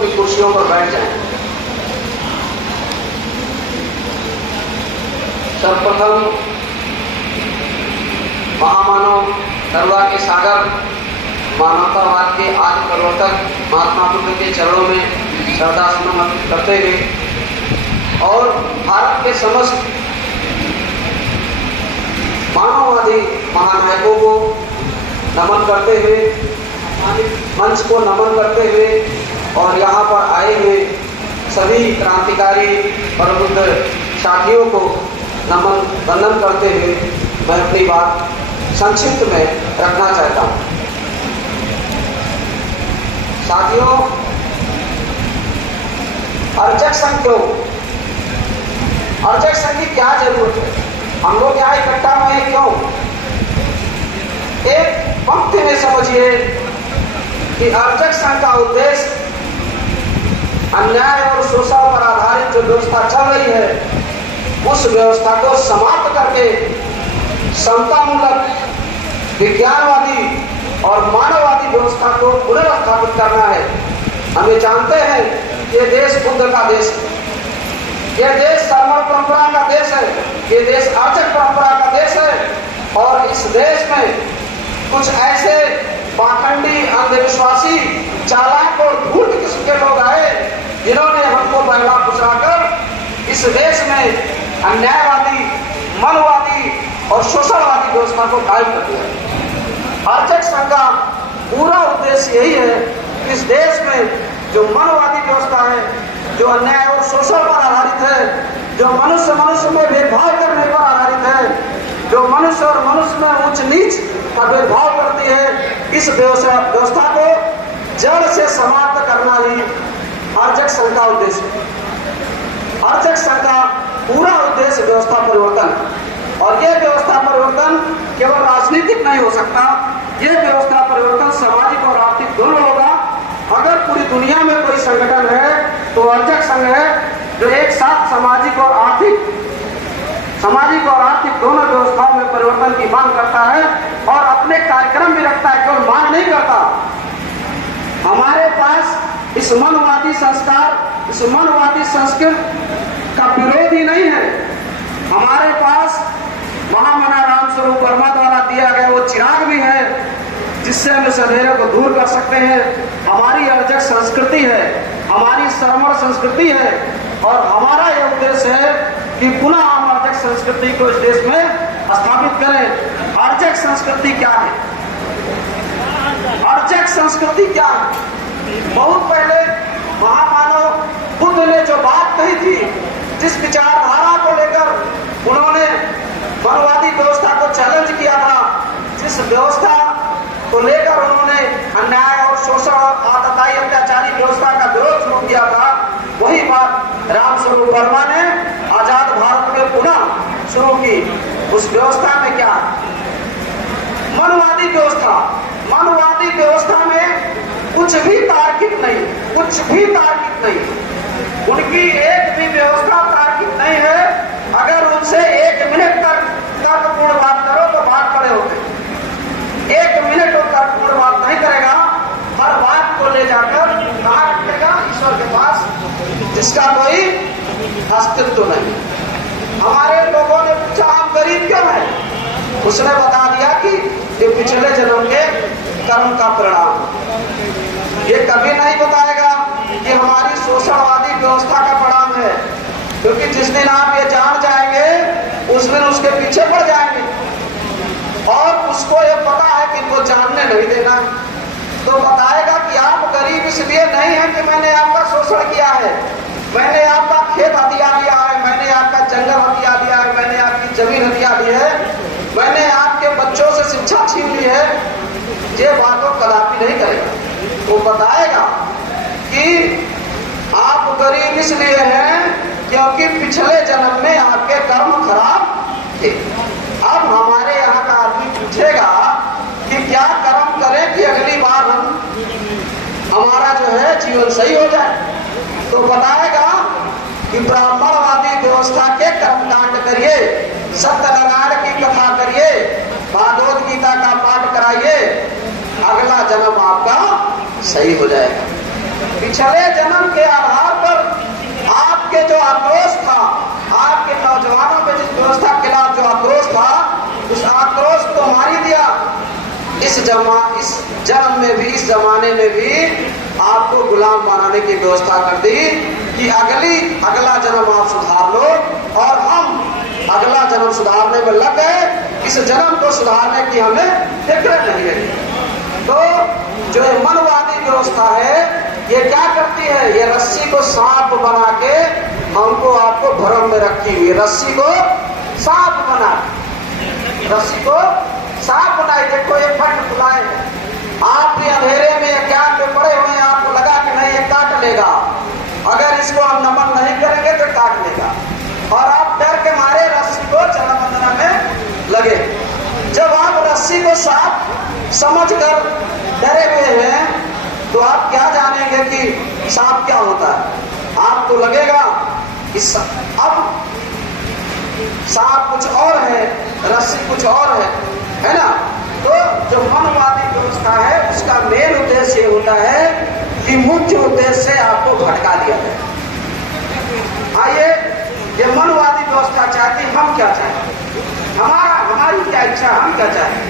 अपनी कुर्सियों पर बैठ जाएं। सर्वप्रथम महामानव, करुणा के सागर, मानवतावाद के आदि प्रवर्तक महात्मा बुद्ध के चरणों में श्रद्धा सुमन अर्पित करते हुए और भारत के समस्त मानववादी महानायकों को नमन करते हुए, मंच को नमन करते हुए और यहाँ पर आए हुए सभी क्रांतिकारी प्रबुद्ध साथियों को नमन वंदन करते हुए मैं अपनी बात संक्षिप्त में रखना चाहता हूँ। साथियों, अर्चक संघ क्यों? अर्चक संघ की क्या जरूरत है? हम लोग यहाँ इकट्ठा हुए क्यों? एक पंक्ति में समझिए कि अर्चक संघ का उद्देश्य अन्याय और शोषण पर आधारित जो व्यवस्था चल रही है उस व्यवस्था को समाप्त करके समतामूलक, विज्ञानवादी और मानववादी व्यवस्था को पुनर्स्थापित करना है। हमें जानते हैं ये देश बुद्ध का देश है, ये देश सर्वर परंपरा का देश है, ये देश अर्चक परंपरा का देश है और इस देश में कुछ ऐसे पाखंडी, अंधविश्वासी, चालाक और धूर्त किस्म के लोग आए जिन्होंने हमको बहला फुसलाकर इस देश में अन्यायवादी, मनवादी और शोषणवादी व्यवस्था को कायम कर दिया। अर्चक संघ का पूरा उद्देश्य यही है कि इस देश में जो मनवादी व्यवस्था है, जो अन्याय और शोषण पर आधारित है, जो मनुष्य मनुष्य में भेदभाव करने पर आधारित है, जो मनुष्य और मनुष्य में उच्च नीच का भेदभाव करती है, इस व्यवस्था को जड़ से समाप्त करना ही अर्चक संघ का उद्देश्य है। अर्चक संघ का पूरा उद्देश्य व्यवस्था परिवर्तन, और यह व्यवस्था परिवर्तन केवल राजनीतिक नहीं हो सकता, यह व्यवस्था परिवर्तन सामाजिक और आर्थिक दोनों होगा। अगर पूरी दुनिया में कोई संगठन है तो अर्चक संघ है, जो एक साथ सामाजिक और आर्थिक दोनों व्यवस्थाओं में परिवर्तन की मांग करता है और अपने कार्यक्रम भी रखता है, केवल मांग नहीं करता। हमारे पास इस मनवादी संस्कार, इस मनवादी संस्कृति का विरोध ही नहीं है। हमारे पास महामना राम स्वरूप वर्मा द्वारा दिया गया वो चिराग भी है जिससे हम इस अंधेरे को दूर कर सकते हैं। हमारी अर्चक संस्कृति है, हमारी सरमर संस्कृति है और हमारा यह उद्देश्य है कि पुनः हम अर्चक संस्कृति को इस देश में स्थापित करें। अर्चक संस्कृति क्या है? अर्चक संस्कृति क्या है? बहुत पहले महामानव बुद्ध ने जो बात कही थी, जिस विचारधारा को लेकर उन्होंने मनवादी व्यवस्था को चैलेंज किया था, जिस व्यवस्था को लेकर उन्होंने अन्याय और शोषण और आतताई अत्याचारी व्यवस्था का विरोध शुरू किया था, वही बात रामस्वरूप वर्मा ने आजाद भारत में पुनः शुरू की। उस व्यवस्था में क्या? मनवादी व्यवस्था। मनवादी व्यवस्था में कुछ भी तार्किक नहीं, कुछ भी तार्किक नहीं। उनकी एक भी व्यवस्था तार्किक नहीं है। अगर उनसे एक मिनट तक तर्कपूर्ण बात करो तो भाग खड़े होते। एक मिनट वो तर्कपूर्ण बात नहीं करेगा, हर बात को ले जाकर कहाँ रखेगा? ईश्वर के पास, जिसका कोई अस्तित्व नहीं। हमारे लोगों ने पूछा हम गरीब क्यों हैं? उसने बता दिया कि ये पिछले जन्म के कर्म का परिणाम। ये कभी नहीं बताएगा कि हमारी शोषणवादी व्यवस्था का परिणाम है, क्योंकि जिस दिन आप ये जान जाएंगे उस दिन उसके पीछे पड़ जाएंगे और उसको ये पता है कि इनको जानने नहीं देना। तो बताएगा कि आप गरीब इसलिए नहीं है कि मैंने आपका शोषण किया है, मैंने आपका खेत हथिया लिया है, मैंने आपका जंगल हथिया लिया है, मैंने आपकी जमीन हथिया ली है, मैंने आपके बच्चों से शिक्षा छीन ली है। ये बातों कदापि नहीं करेगा। वो बताएगा कि आप गरीब इसलिए हैं क्योंकि पिछले जन्म में आपके कर्म खराब थे। अब हमारे यहाँ का आदमी पूछेगा कि क्या कर्म करें कि अगली बार हमारा जो है जीवन सही हो जाए, तो बताएगा कि ब्राह्मणवादी व्यवस्था के कर्मकांड करिए, सत्यनारायण की कथा करिए, भागवत गीता का पाठ कराइए, अगला जन्म आपका सही हो जाएगा। पिछले जन्म के आधार पर आपके जो आक्रोश था, आपके नौजवानों पे जिस व्यवस्था के खिलाफ जो आक्रोश था, उस आक्रोश को मारी दिया। इस जन्म में भी, इस जमाने में भी आपको गुलाम बनाने की व्यवस्था कर दी कि अगला जन्म आप सुधार लो, और हम अगला जन्म सुधारने में लग गए। इस जन्म को सुधारने की हमें फिक्र नहीं रही। तो जो मनवादी व्यवस्था है, ये क्या करती है? ये रस्सी को सांप बना के हमको आपको भ्रम में रखी हुई। रस्सी को सांप बना, रस्सी को सांप बनाई। देखो ये फट फुलाए, आप भी अंधेरे में क्या पे पड़े हुए हैं, आपको लगा कि नहीं ये काट लेगा, अगर इसको हम नमन नहीं करेंगे तो काट लेगा, और आप डर के मारे रस्सी को चला बंधना में लगे। जब आप रस्सी को सांप समझ कर डरे हुए हैं, तो आप क्या जानेंगे कि सांप क्या होता है? आपको लगेगा कि अब सांप कुछ और है, रस्सी कुछ और है ना? तो जो मनवादी व्यवस्था है, उसका मेन उद्देश्य होता है कि मुख्य उद्देश्य से आपको भटका दिया जाए। आइए, ये मनवादी व्यवस्था चाहती, हम क्या चाहें? हमारी क्या इच्छा, हम क्या चाहें?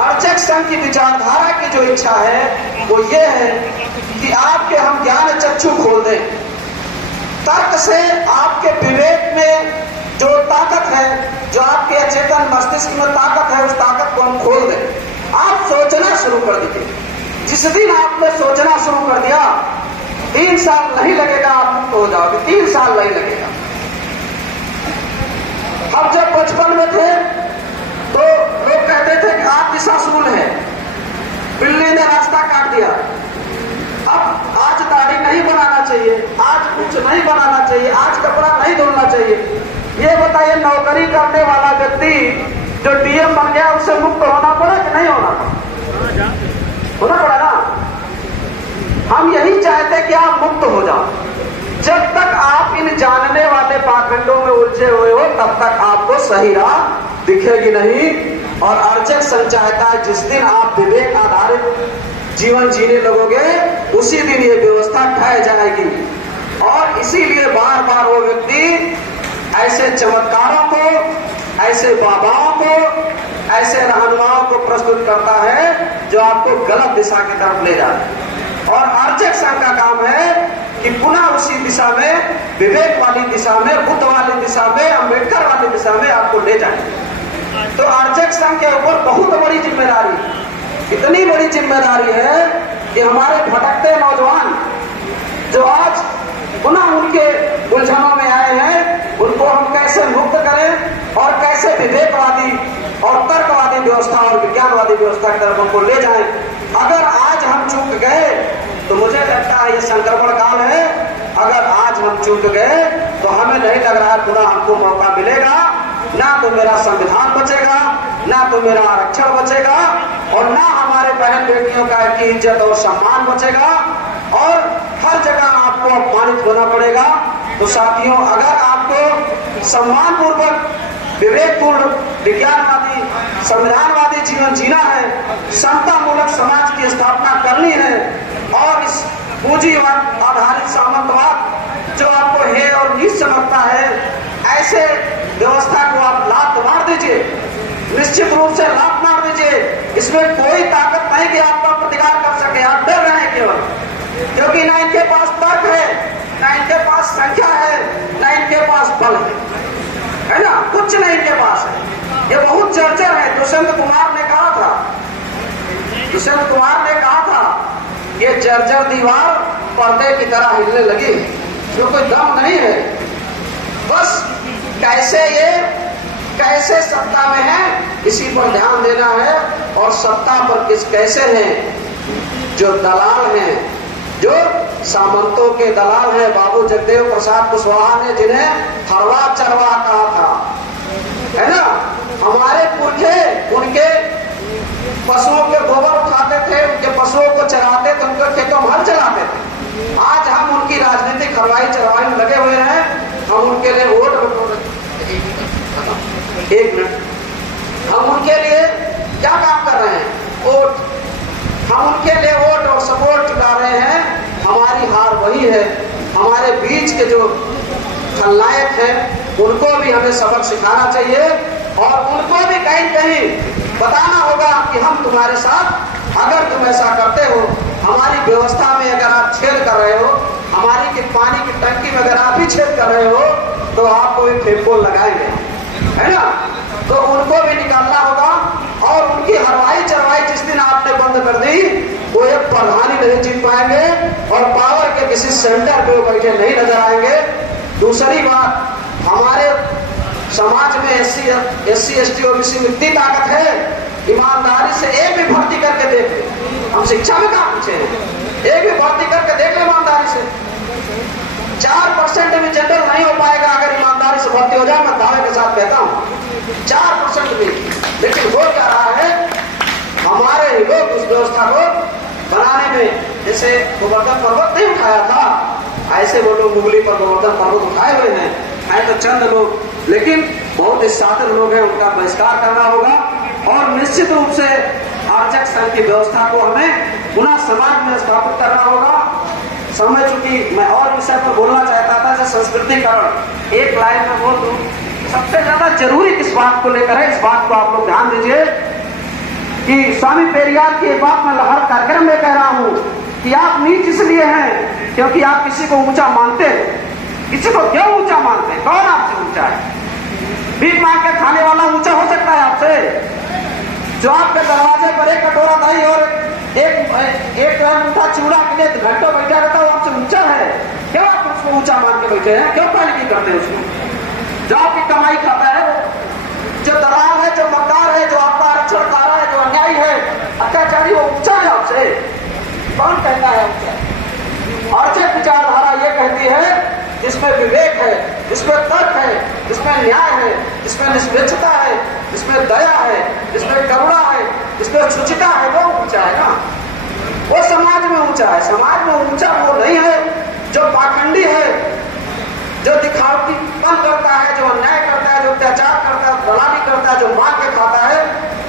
अर्चक संघ की विचारधारा की जो इच्छा है वो ये है कि आपके हम ज्ञान चक्षु खोल दें। तर्क से आपके विवेक में जो ताकत है, जो आपके अचेतन मस्तिष्क में ताकत है, उस ताकत को हम खोल दें। आप सोचना शुरू कर दीजिए। जिस दिन आपने सोचना शुरू कर दिया, 3 साल नहीं लगेगा आप मुक्त हो जाओगे। 3 साल नहीं लगेगा। अब जब बचपन में थे तो लोग कहते थे कि आप दिशाशूल हैं, बिल्ली ने रास्ता काट दिया, अब आज दाढ़ी नहीं बनाना चाहिए, आज कुछ नहीं बनाना चाहिए, आज कपड़ा नहीं धोना चाहिए। ये बताइए, नौकरी करने वाला व्यक्ति जो डीएम बन गया, उससे मुक्त होना पड़ा कि नहीं होना पड़ा? होना पड़ा ना। हम यही चाहते कि आप मुक्त हो जाओ। जब तक आप इन जानने वाले पाखंडों में उलझे हुए हो, तब तक आपको सही राह दिखेगी नहीं। और अर्चक संघ चाहता है जिस दिन आप विवेक आधारित जीवन जीने लगोगे, उसी दिन ये व्यवस्था ढह जाएगी। और इसीलिए बार बार वो व्यक्ति ऐसे चमत्कारों को, ऐसे बाबाओं को, ऐसे रहनुमाओं को प्रस्तुत करता है जो आपको गलत दिशा की तरफ ले जाते हैं। और अर्चक संघ का काम है कि पुनः उसी दिशा में, विवेक वाली दिशा में, बुद्ध वाली दिशा में, अम्बेडकर वाली दिशा में आपको ले जाए। तो अर्चक संघ के ऊपर बहुत बड़ी जिम्मेदारी, इतनी बड़ी जिम्मेदारी है कि हमारे भटकते नौजवान जो आज पुनः उनके उलझनों में आए हैं, उनको हम कैसे मुक्त करें और कैसे विवेकवादी और तर्कवादी व्यवस्था और विज्ञानवादी व्यवस्था की तरफ उनको ले जाएं। अगर आज हम चूक गए तो मुझे लगता है ये संक्रमण काल है। अगर आज हम चूक गए तो हमें नहीं लग रहा है पुनः हमको मौका मिलेगा। ना तो मेरा संविधान बचेगा, ना तो मेरा आरक्षण बचेगा, और ना हमारे बहन बेटियों का की इज्जत और सम्मान बचेगा, और हर जगह आपको अपमानित होना पड़ेगा। तो साथियों, अगर आपको सम्मान पूर्वक, विवेकपूर्ण, विज्ञानवादी, संविधानवादी जीवन जीना है, समता मूलक समाज की स्थापना करनी है, और इस पूंजीवाद आधारित सामंतवाद जो आपको हे और नीच समझता है, ऐसे व्यवस्था को आप लात मार दीजिए, निश्चित रूप से लात मार दीजिए। इसमें कोई ताकत नहीं कि आपका प्रतिकार कर सके। आप डर रहे हैं केवल, क्योंकि ना इनके पास तर्क है, ना इनके पास संख्या है, ना इनके पास बल है ना, कुछ नहीं इनके पास है। ये बहुत चर्चा है। दुष्यंत कुमार ने कहा था ये जर्जर दीवार पर्दे की तरह हिलने लगी, जो कोई दम नहीं है। बस कैसे सत्ता में है, इसी पर ध्यान देना है। और सत्ता पर कैसे हैं? जो दलाल हैं, जो सामंतों के दलाल हैं, बाबू जगदेव प्रसाद कुशवाहा ने जिन्हें हरवा चरवा कहा था, है ना। हमारे पुरखे उनके पशुओं के गोबर उठाते थे, उनके पशुओं को चराते थे, उनके खेतों में हल चलाते थे। आज हम उनकी राजनीतिक हरवाई चरवाई में लगे हुए हैं। हम उनके लिए एक मिनट हम उनके लिए क्या काम कर रहे हैं? वोट। हम उनके लिए वोट और सपोर्ट जुटा रहे हैं है, हमारे बीच के जो खलनायक हैं उनको भी हमें सबक सिखाना चाहिए और उनको भी कहीं कहीं बताना होगा कि हम तुम्हारे साथ, अगर तुम ऐसा करते हो, हमारी व्यवस्था में अगर आप छेद कर रहे हो, हमारी की पानी की टंकी में अगर आप ही छेद कर रहे हो, तो आपको भी फेंकोल लगाएंगे, है ना। तो उनको भी निकालना होगा और उनकी हरवाई चरवाई जिस दिन आपने बंद कर दी, वो एक प्रधानी नहीं जीत पाएंगे और पावर के किसी सेंटर पे वो बैठे नहीं नजर आएंगे। दूसरी बात, हमारे समाज में एससी एसटी ओबीसी में इतनी ताकत है, ईमानदारी से एक भी भर्ती करके देख ले, हम शिक्षा में कहाँ पीछे हैं, एक भी भर्ती करके देख ले ईमानदारी से। 4% भी जनरल नहीं हो पाएगा अगर ईमानदारी से भर्ती हो जाए, मैं दावे के साथ कहता हूँ 4% भी। लेकिन हो क्या रहा है, हमारे ही लोग उस व्यवस्था को बनाने में, जैसे गोवर्धन पर्वत नहीं उठाया था, ऐसे वो लोग मुगली पर गोवर्धन पर्वत उठाए हुए हैं तो चंद लोग, लेकिन बहुत ही साधन लोग हैं, उनका बहिष्कार करना होगा और निश्चित रूप से आरक्षक संघ की व्यवस्था को हमें पुनः समाज में स्थापित करना होगा। समय चूंकि मैं और विषय पर बोलना चाहता था, जैसे संस्कृतिकरण, एक लाइन में बोल दूं, सबसे ज्यादा जरूरी किस बात को लेकर है, इस बात को आप लोग ध्यान दीजिए कि स्वामी पेरियार की एक बात मैं हर कार्यक्रम में कह रहा हूं कि आप नीच इसलिए हैं क्योंकि आप किसी को ऊंचा मानते हैं। किसी को क्यों ऊंचा मानते हैं? कौन आपसे ऊंचा है? भीख मांग के खाने वाला ऊंचा हो सकता है आपसे? जो आपके दरवाजे पर एक कटोरा दही और एक ऊंचा चूड़ा के लिए घंटों बैठा रहता है, वो आपसे ऊंचा है? क्यों आप उसको ऊंचा मान के बैठे हैं? क्यों पहले नहीं करते उसको? जो आपकी कमाई खाता है, जो दलाल है, जो मक्कार है, जो आपका आरक्षण खा रहा है, जो अन्यायी है, अत्याचारी, वो ऊंचा है आपसे? कौन कहता है ऊंचा? आरक्षक विचारधारा ये कहती है जिसमें विवेक है, जिसमें तर्क है, जिसमें न्याय है, जिसमें निष्पक्षता है, जिसमें दया है, जिसमें करुणा है, जिसमें शुचिता है, वो ऊंचा है ना। वो समाज में ऊंचा है। समाज में ऊंचा वो नहीं है जो पाखंडी है, जो दिखावटीपन करता है, जो अन्याय करता है, जो अत्याचार करता है, दलाली करता है, जो मांग के खाता है।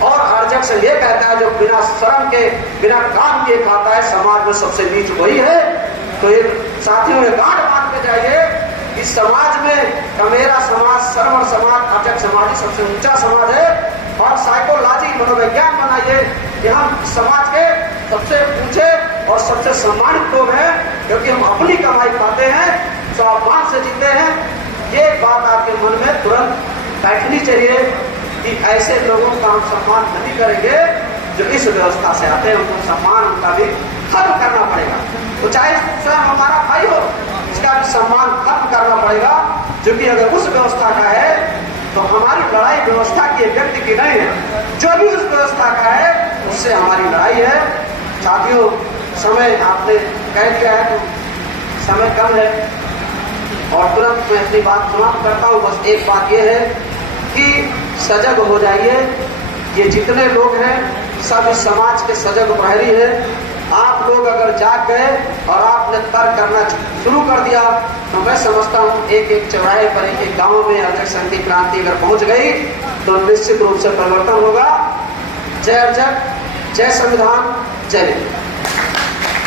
और आरक्षक से ये कहता है जो बिना श्रम के, बिना काम के खाता है। समाज में सबसे नीच वही है। तो ये साथियों में गांठ बांध के जाइए, इस समाज में कमेरा समाज, सर्वर समाज, आरक्षक समाज ही सबसे ऊंचा समाज है। और साइकोलॉजी, मनोविज्ञान बनाइए कि हम समाज के सबसे ऊंचे और सबसे सम्मानित लोग हैं, क्योंकि हम अपनी कमाई खाते हैं, स्वाभिमान से जीते हैं। ये बात आपके मन में तुरंत बैठनी चाहिए कि ऐसे लोगों का हम सम्मान नहीं करेंगे जो इस व्यवस्था से आते हैं। उनको सम्मान उनका भी खत्म करना पड़ेगा। तो चाहे स्वयं हमारा भाई हो, इसका भी सम्मान खत्म करना पड़ेगा। जो कि अगर उस व्यवस्था का है तो हमारी लड़ाई व्यवस्था की व्यक्ति की नहीं है, जो भी उस व्यवस्था का है उससे हमारी लड़ाई है। साथियों, समय आपने कह दिया है तो समय कम है और तुरंत मैं अपनी बात समाप्त करता हूँ। बस एक बात यह है कि सजग हो जाइए। ये जितने लोग हैं सब इस समाज के सजग प्रहरी हैं। आप लोग अगर जाग गए और आपने तर्क करना शुरू कर दिया तो मैं समझता हूँ एक एक चौराहे पर, एक एक गांव में आरक्षक संघ की क्रांति अगर पहुंच गई तो निश्चित रूप से परिवर्तन होगा। जय आरक्षक, जय संविधान, जय हिंद।